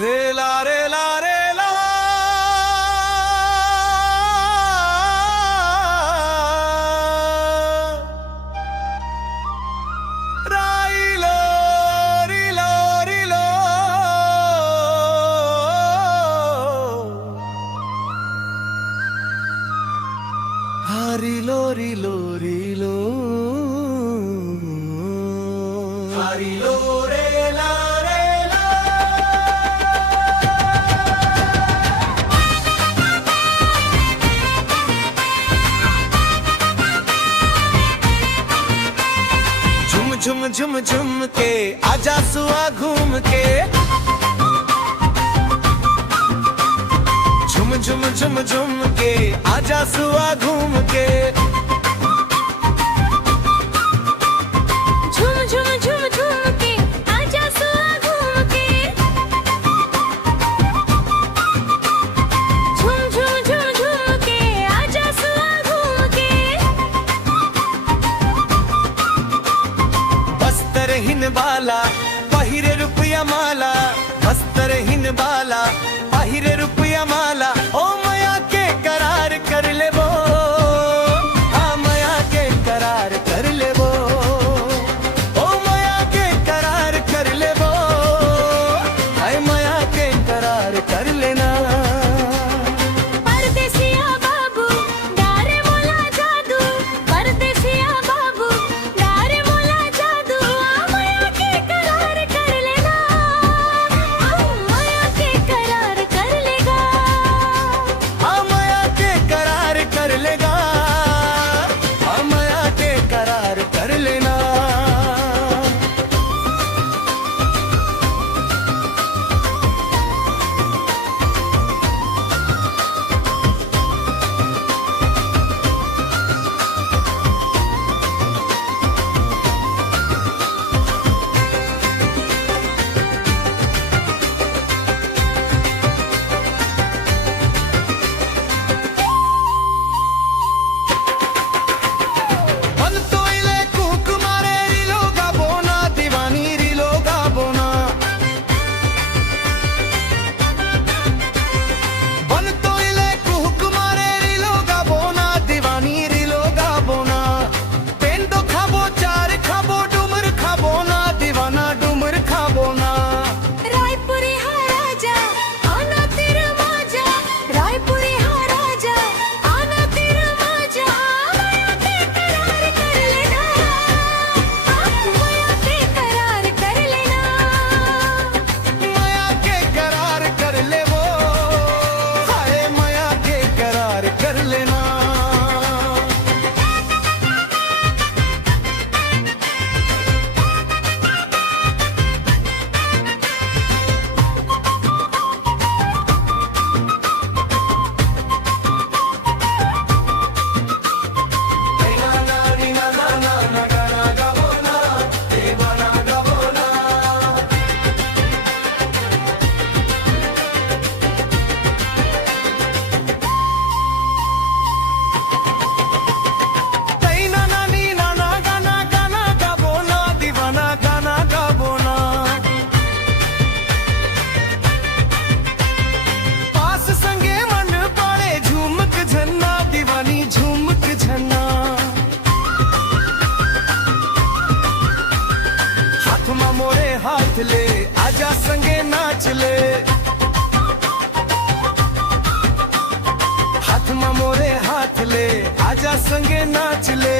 रेला रेला रेला राइलो रिलो रिलो रिलो रिलो रिलो रिलो रेला झुम झुम झुम के आजा सुआ घूम के झुम झुम झुम झुम के आजा सुआ घूम के झुम झुम झुम झुम के आजा सुआ घूम के झुम झुम झुम झुम के आजा सुआ घूम के बस्तर हिन बाला पहिरे रुपया माला बस्तर हिन बाला पहिरे रुपया माला ओ मया के करार कर ले वो हाँ मया के करार कर ले वो ओ मया के करार कर ले वो हाय मया के करार कर लेना परदेसिया बाबू डारे मोला जादू परदेसिया बाबू डारे मोला जादू माया के करार कर लेना माया के करार कर लेगा हाँ मया के करार कर लेगा हाँ मया के करार कर लेना मन तो इले कूक मारे रिलो गाबोना दीवानी रिलो गाबोना मन तो इले कूक मारे रिलो गाबोना दीवानी रिलो गाबोना पेंदो खाबो चार खाबो डुमर खाबो ना दीवाना डुमर खाबो ना रायपुरी हा राजा आना तेरा माजा रायपुरी हा राजा आना तेरा माजा माया के करार कर लेना माया के करार कर लेना मया के करार कर ले वो हाय मया के करार कर लेना झुमक झन्ना हाथ मा मोरे हाथ ले आजा संगे नाच ले हाथ मा मोरे हाथ ले आजा संगे नाच ले